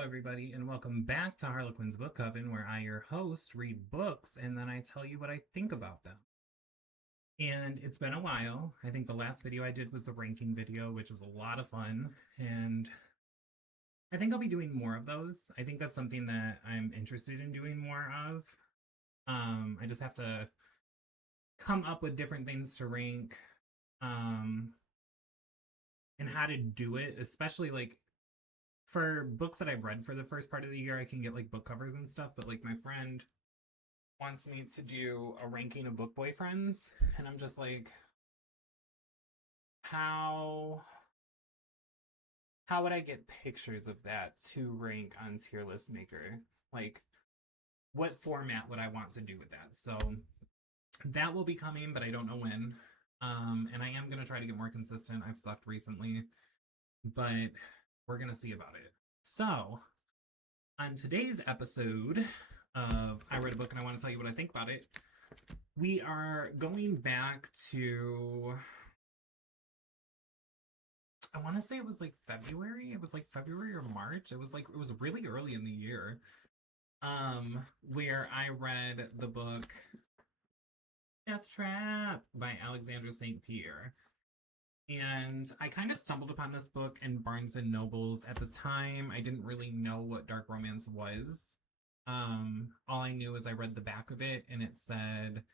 Hello, everybody, and welcome back to Harlequin's Book Coven, where I, your host, read books and then I tell you what I think about them. And it's been a while. I think the last video I did was a ranking video, which was a lot of fun, and I think I'll be doing more of those. I think that's something that I'm interested in doing more of. I just have to come up with different things to rank, and how to do it, especially like for books that I've read for the first part of the year. I can get like book covers and stuff, but like my friend wants me to do a ranking of book boyfriends, and I'm just like, how would I get pictures of that to rank on Tier List Maker? Like, what format would I want to do with that? So that will be coming, but I don't know when. And I am gonna try to get more consistent. I've sucked recently, but we're gonna see about it. So on today's episode of I Read a Book and I Want to Tell You What I Think About It, we are going back to, I want to say it was like February. It was like February or March. It was really early in the year, where I read the book Deathtrap by Alexandra St. Pierre. And I kind of stumbled upon this book in Barnes and Nobles. At the time, I didn't really know what dark romance was. All I knew is I read the back of it, and it said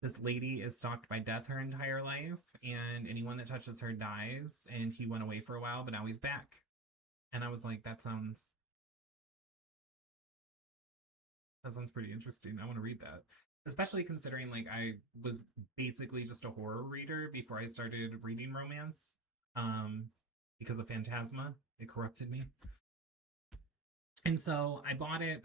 this lady is stalked by death her entire life, and anyone that touches her dies, and he went away for a while, but now he's back. And I was like, that sounds pretty interesting. I want to read that. Especially considering like I was basically just a horror reader before I started reading romance. Because of Phantasma. It corrupted me. And so I bought it,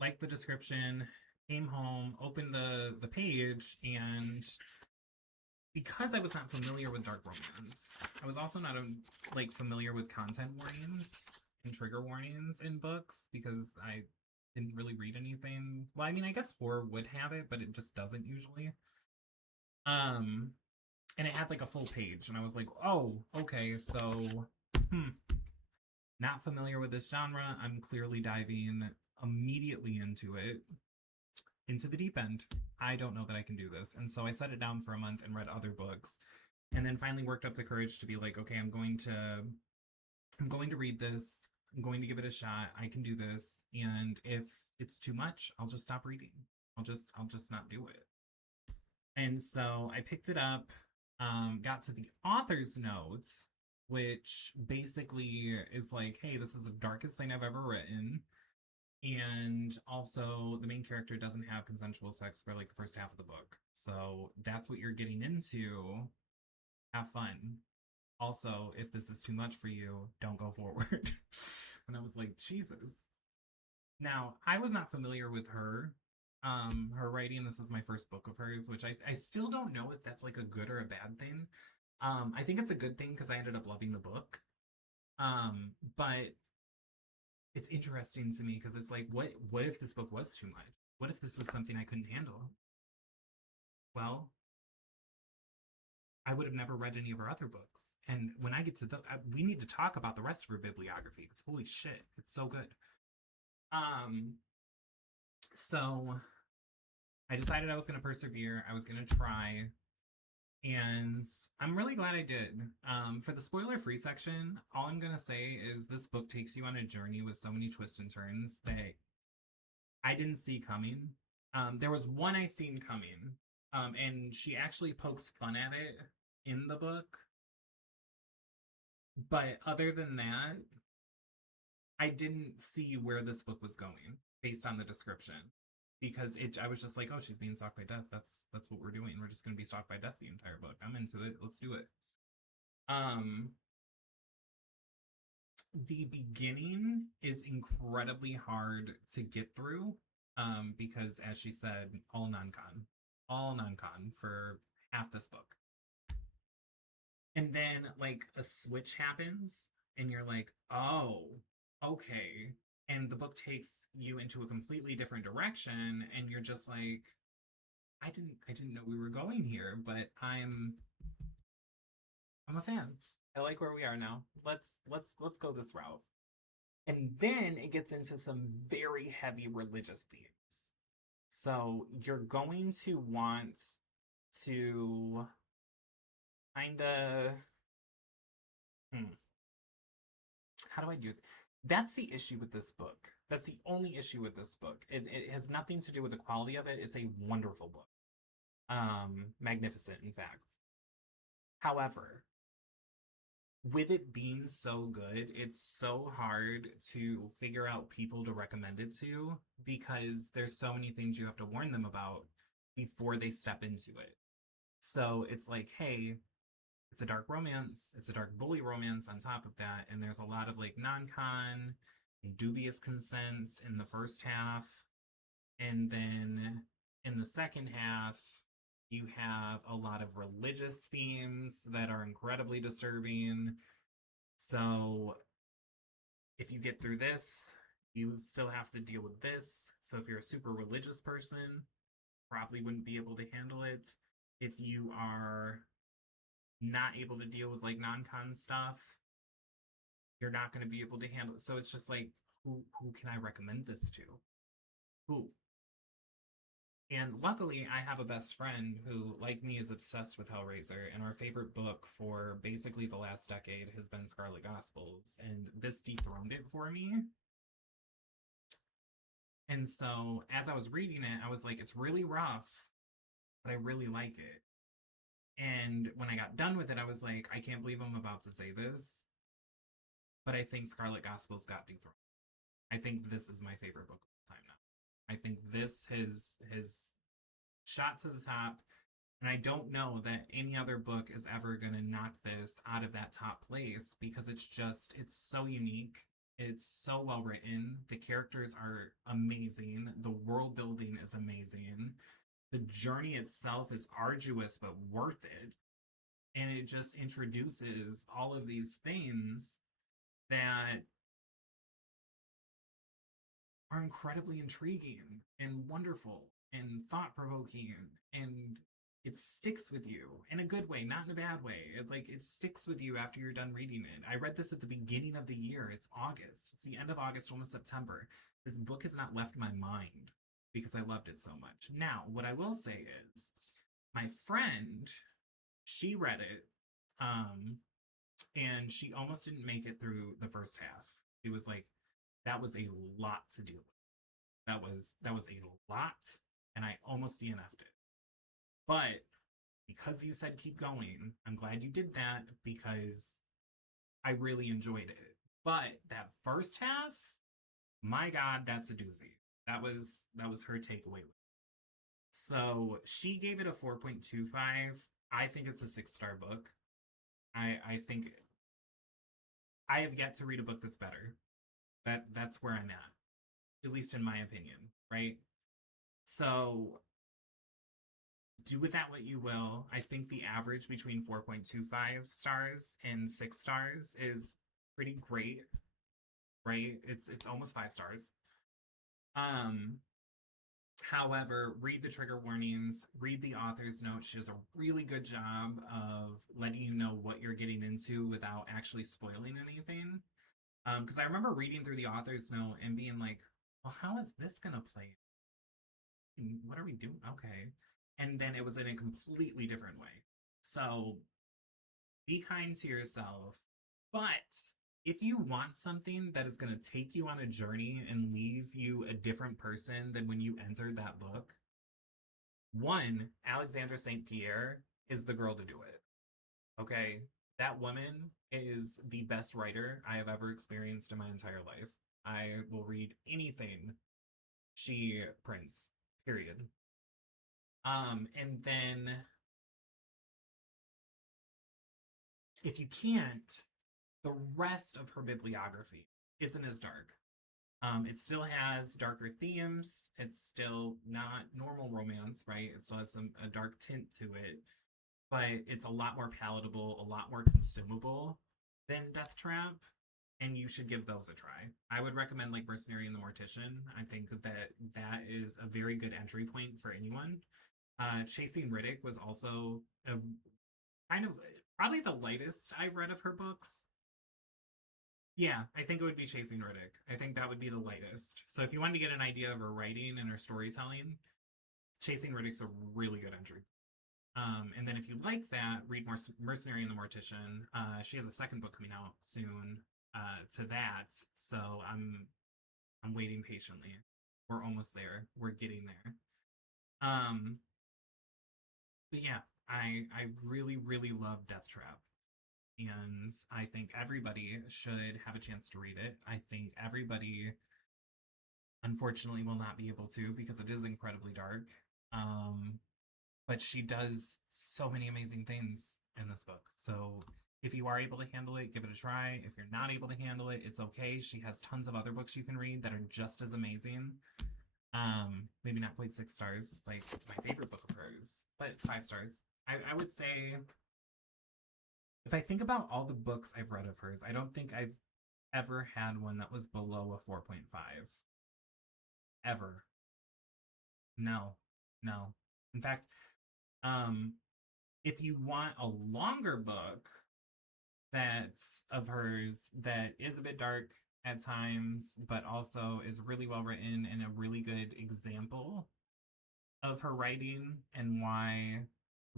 liked the description, came home, opened the page, and because I was not familiar with dark romance, I was also not like familiar with content warnings and trigger warnings in books, because I didn't really read anything. Well, I mean, I guess horror would have it, but it just doesn't usually. And it had like a full page, and I was like, oh, okay, so not familiar with this genre. I'm clearly diving immediately into it, into the deep end. I don't know that I can do this. And so I set it down for a month and read other books, and then finally worked up the courage to be like, okay, I'm going to read this. I'm going to give it a shot. I can do this. And if it's too much, I'll just stop reading. I'll just not do it. And so I picked it up, got to the author's note, which basically is like, hey, this is the darkest thing I've ever written. And also the main character doesn't have consensual sex for like the first half of the book. So that's what you're getting into. Have fun. Also, if this is too much for you, don't go forward. And I was like, Jesus. Now, I was not familiar with her writing. This is my first book of hers, which I still don't know if that's like a good or a bad thing. I think it's a good thing because I ended up loving the book. But it's interesting to me because it's like, what if this book was too much? What if this was something I couldn't handle? Well, I would have never read any of her other books. And when I get to we need to talk about the rest of her bibliography, because holy shit, it's so good. So I decided I was going to persevere. I was going to try. And I'm really glad I did. For the spoiler-free section, all I'm going to say is this book takes you on a journey with so many twists and turns that I didn't see coming. There was one I seen coming, and she actually pokes fun at it in the book. But other than that, I didn't see where this book was going based on the description. Because I was just like, oh, she's being stalked by death. That's what we're doing. We're just going to be stalked by death the entire book. I'm into it. Let's do it. The beginning is incredibly hard to get through, because, as she said, all non-con for half this book. And then, like, a switch happens, and you're like, oh, okay. And the book takes you into a completely different direction, and you're just like, I didn't know we were going here, but I'm a fan. I like where we are now. Let's go this route. And then it gets into some very heavy religious themes. So you're going to want to kind of, hmm, how do I do it? That's the issue with this book. That's the only issue with this book. It has nothing to do with the quality of it. It's a wonderful book. Magnificent, in fact. However, with it being so good, it's so hard to figure out people to recommend it to because there's so many things you have to warn them about before they step into it. So it's like, hey, it's a dark romance, it's a dark bully romance on top of that, and there's a lot of like non-con, dubious consent in the first half, and then in the second half, you have a lot of religious themes that are incredibly disturbing. So if you get through this, you still have to deal with this. So if you're a super religious person, probably wouldn't be able to handle it. If you are not able to deal with like non-con stuff, you're not going to be able to handle it. So it's just like, who can I recommend this to? Who? And luckily, I have a best friend who, like me, is obsessed with Hellraiser, and our favorite book for basically the last decade has been Scarlet Gospels, and this dethroned it for me. And so, as I was reading it, I was like, it's really rough, but I really like it. And when I got done with it, I was like, I can't believe I'm about to say this, but I think Scarlet Gospels got dethroned. I think this is my favorite book of all time now. I think this has shot to the top. And I don't know that any other book is ever going to knock this out of that top place because it's so unique. It's so well written. The characters are amazing. The world building is amazing. The journey itself is arduous but worth it. And it just introduces all of these things that are incredibly intriguing and wonderful and thought provoking, and it sticks with you in a good way, not in a bad way. It sticks with you after you're done reading it. I read this at the beginning of the year. It's August. It's the end of August, almost September. This book has not left my mind because I loved it so much. Now, what I will say is my friend, she read it, and she almost didn't make it through the first half. She was like, that was a lot to deal with. That was a lot, and I almost DNF'd it. But because you said keep going, I'm glad you did that because I really enjoyed it. But that first half, my God, that's a doozy. That was her takeaway. So she gave it a 4.25. I think it's a 6-star book. I think I have yet to read a book that's better. That's where I'm at least in my opinion, right? So do with that what you will. I think the average between 4.25 stars and 6 stars is pretty great, right? It's almost 5 stars. Um, However, read the trigger warnings, read the author's note. She does a really good job of letting you know what you're getting into without actually spoiling anything. Because I remember reading through the author's note and being like, well, how is this gonna play? What are we doing? Okay. And then it was in a completely different way. So be kind to yourself. But if you want something that is going to take you on a journey and leave you a different person than when you entered that book, one, Alexandra St. Pierre is the girl to do it. Okay? That woman is the best writer I have ever experienced in my entire life. I will read anything she prints, period. And then if you can't, the rest of her bibliography isn't as dark. It still has darker themes. It's still not normal romance, right? It still has a dark tint to it, but it's a lot more palatable, a lot more consumable than Deathtrap, and you should give those a try. I would recommend like Mercenary and the Mortician. I think that is a very good entry point for anyone. Chasing Riddick was also a kind of probably the lightest I've read of her books. Yeah, I think it would be Chasing Riddick. I think that would be the lightest. So if you wanted to get an idea of her writing and her storytelling, Chasing Riddick's a really good entry. And then if you like that, read more Mercenary and the Mortician. She has a second book coming out soon to that, so I'm waiting patiently. We're almost there. We're getting there. Um, but yeah, I really really love Deathtrap, and I think everybody should have a chance to read it. I think everybody, unfortunately, will not be able to because it is incredibly dark. Um, but she does so many amazing things in this book. So if you are able to handle it, give it a try. If you're not able to handle it, it's okay. She has tons of other books you can read that are just as amazing. Maybe not quite 6 stars, like my favorite book of hers, but 5 stars. I would say if I think about all the books I've read of hers, I don't think I've ever had one that was below a 4.5. Ever. No. No. In fact, um, if you want a longer book that's of hers that is a bit dark at times, but also is really well written and a really good example of her writing and why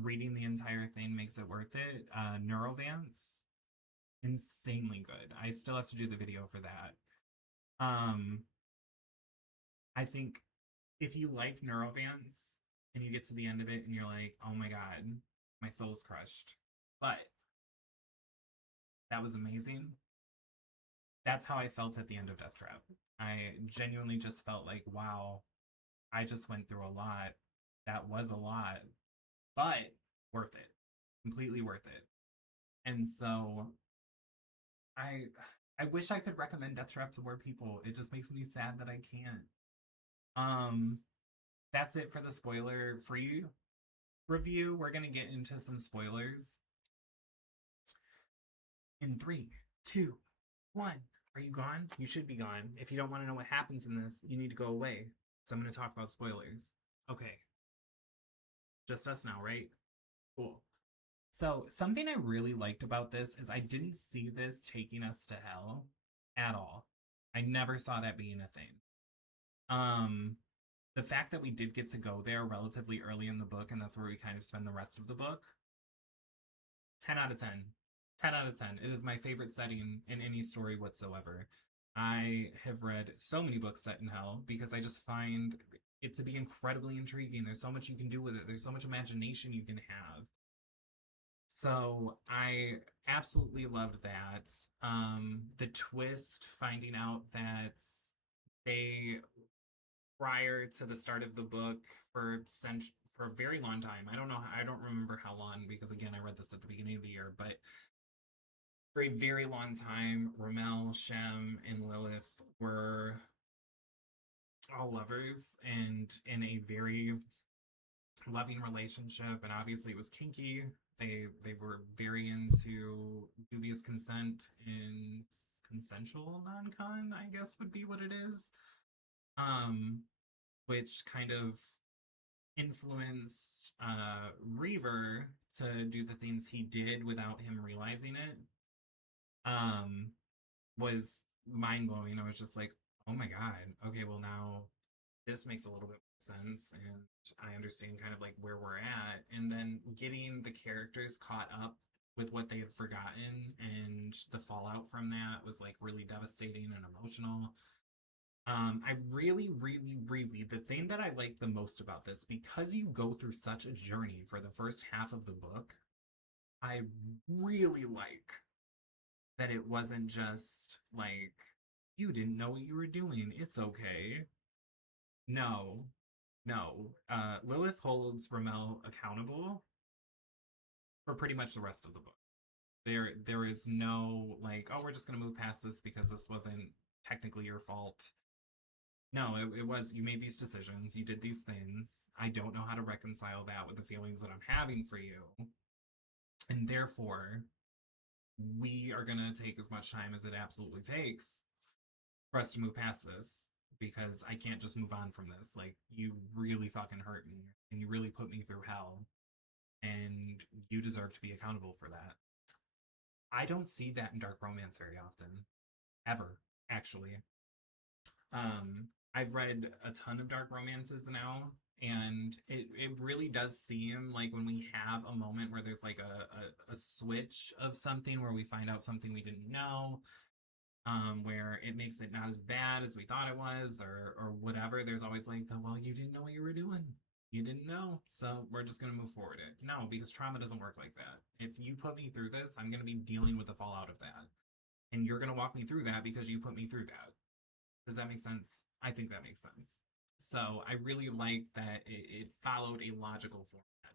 reading the entire thing makes it worth it. Neurovance, insanely good. I still have to do the video for that. Um, I think if you like Neurovance and you get to the end of it and you're like, oh my god, my soul's crushed. But that was amazing. That's how I felt at the end of Deathtrap. I genuinely just felt like, wow, I just went through a lot. That was a lot, but worth it. Completely worth it. And so I I wish I could recommend Deathtrap to more people. It just makes me sad that I can't. Um that's it for the spoiler free review. We're gonna get into some spoilers in 3, 2, 1. Are you gone? You should be gone. If you don't want to know what happens in this, you need to go away. So I'm going to talk about spoilers. Okay. Just us now, right? Cool. So, something I really liked about this is I didn't see this taking us to hell at all. I never saw that being a thing. Um, the fact that we did get to go there relatively early in the book, and that's where we kind of spend the rest of the book, 10 out of 10. 10 out of 10. It is my favorite setting in any story whatsoever. I have read so many books set in hell because I just find it to be incredibly intriguing. There's so much you can do with it, there's so much imagination you can have. So I absolutely loved that. The twist, finding out that they, prior to the start of the book, for a very long time. I don't know. I don't remember how long because again, I read this at the beginning of the year, but for a very long time, Rommel, Shem, and Lilith were all lovers and in a very loving relationship, and obviously it was kinky. They were very into dubious consent and consensual non-con, I guess would be what it is. Um, which kind of influenced Reaver to do the things he did without him realizing it. Um, was mind blowing. I was just like, oh my god, okay, well now this makes a little bit more sense, and I understand kind of like where we're at. And then getting the characters caught up with what they had forgotten and the fallout from that was like really devastating and emotional. I really, really, really, the thing that I like the most about this, because you go through such a journey for the first half of the book, I really like that it wasn't just like, you didn't know what you were doing. It's okay. No, no. Lilith holds Rommel accountable for pretty much the rest of the book. There is no like, oh, we're just gonna move past this because this wasn't technically your fault. No, it was, you made these decisions, you did these things. I don't know how to reconcile that with the feelings that I'm having for you. And therefore, we are gonna take as much time as it absolutely takes for us to move past this because I can't just move on from this. Like, you really fucking hurt me and you really put me through hell, and you deserve to be accountable for that. I don't see that in dark romance very often. ever, actually. I've read a ton of dark romances now, and it really does seem like when we have a moment where there's like a switch of something where we find out something we didn't know, where it makes it not as bad as we thought it was, or whatever. There's always like the, well, you didn't know what you were doing. You didn't know, so we're just gonna move forward. It no, because trauma doesn't work like that. If you put me through this, I'm gonna be dealing with the fallout of that, and you're gonna walk me through that because you put me through that. Does that make sense? I think that makes sense. So I really like that it followed a logical format.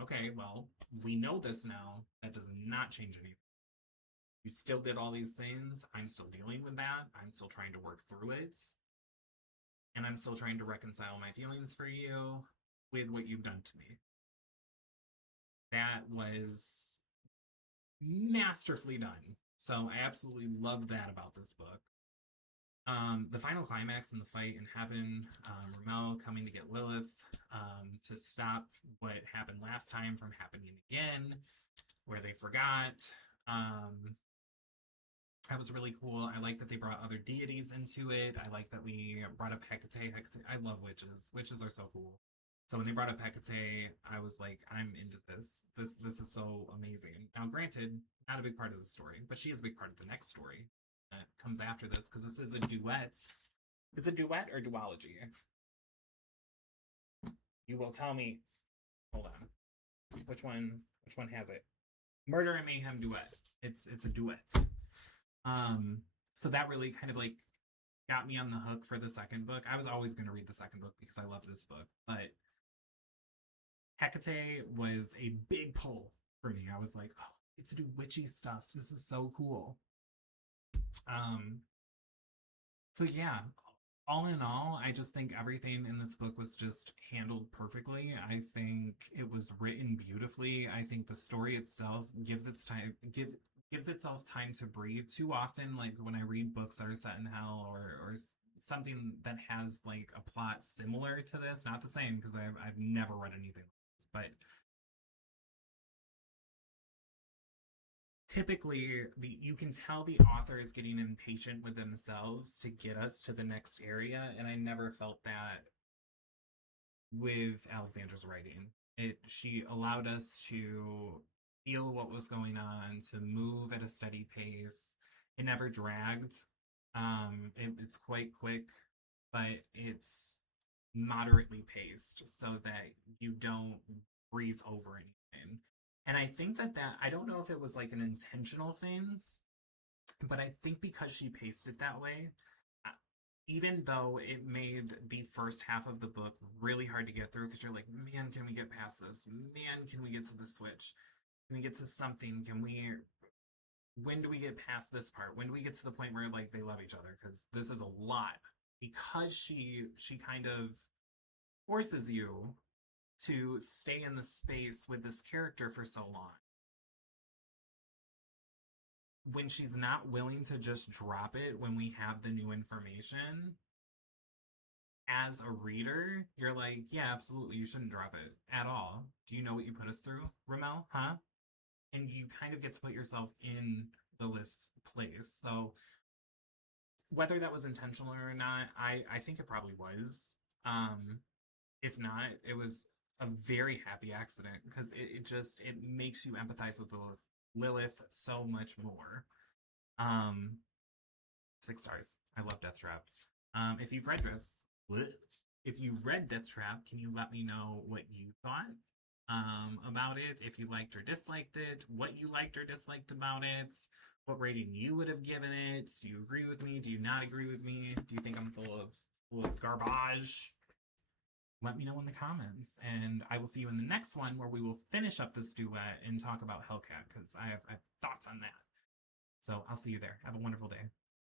Okay, well, we know this now. That does not change anything. You still did all these things. I'm still dealing with that. I'm still trying to work through it. And I'm still trying to reconcile my feelings for you with what you've done to me. That was masterfully done. So I absolutely love that about this book. The final climax in the fight in heaven, Ramel coming to get Lilith to stop what happened last time from happening again, where they forgot. That was really cool. I like that they brought other deities into it. I like that we brought up Hecate. I love witches. Witches are so cool. So when they brought up Hecate, I was like, I'm into this. This is so amazing. Now, granted, not a big part of the story, but she is a big part of the next story that comes after this, because this is a duet. Is it duet or duology? You will tell me. Hold on. Which one has it? Murder and Mayhem duet. It's a duet. So that really kind of like got me on the hook for the second book. I was always going to read the second book because I love this book, but Hecate was a big pull for me. I was like, oh, it's to do witchy stuff. This is so cool. So yeah, all in all, I just think everything in this book was just handled perfectly. I think it was written beautifully. I think the story itself gives itself time to breathe. Too often, like when I read books that are set in hell, or something that has like a plot similar to this, not the same, because I've never read anything like this, but typically you can tell the author is getting impatient with themselves to get us to the next area, and I never felt that with Alexandra's writing. She allowed us to feel what was going on, to move at a steady pace. It never dragged. It's quite quick, but it's moderately paced so that you don't breeze over anything. And I think that I don't know if it was like an intentional thing, but I think because she paced it that way, uh, even though it made the first half of the book really hard to get through, because you're like, man, can we get past this? Man, can we get to the switch? Can we get to something? When do we get past this part? When do we get to the point where like they love each other? Because this is a lot. Because she kind of forces you to stay in the space with this character for so long. When she's not willing to just drop it when we have the new information, as a reader, you're like, yeah, absolutely, you shouldn't drop it at all. Do you know what you put us through, Ramel? Huh? And you kind of get to put yourself in the list's place. So whether that was intentional or not, I think it probably was. If not, it was a very happy accident, because it makes you empathize with Lilith so much more. 6 stars. I love Deathtrap. If you've read Deathtrap, can you let me know what you thought about it? If you liked or disliked it, what you liked or disliked about it, what rating you would have given it. Do you agree with me? Do you not agree with me? Do you think I'm full of garbage? Let me know in the comments, and I will see you in the next one, where we will finish up this duet and talk about Hellcat, because I have thoughts on that. So I'll see you there. Have a wonderful day.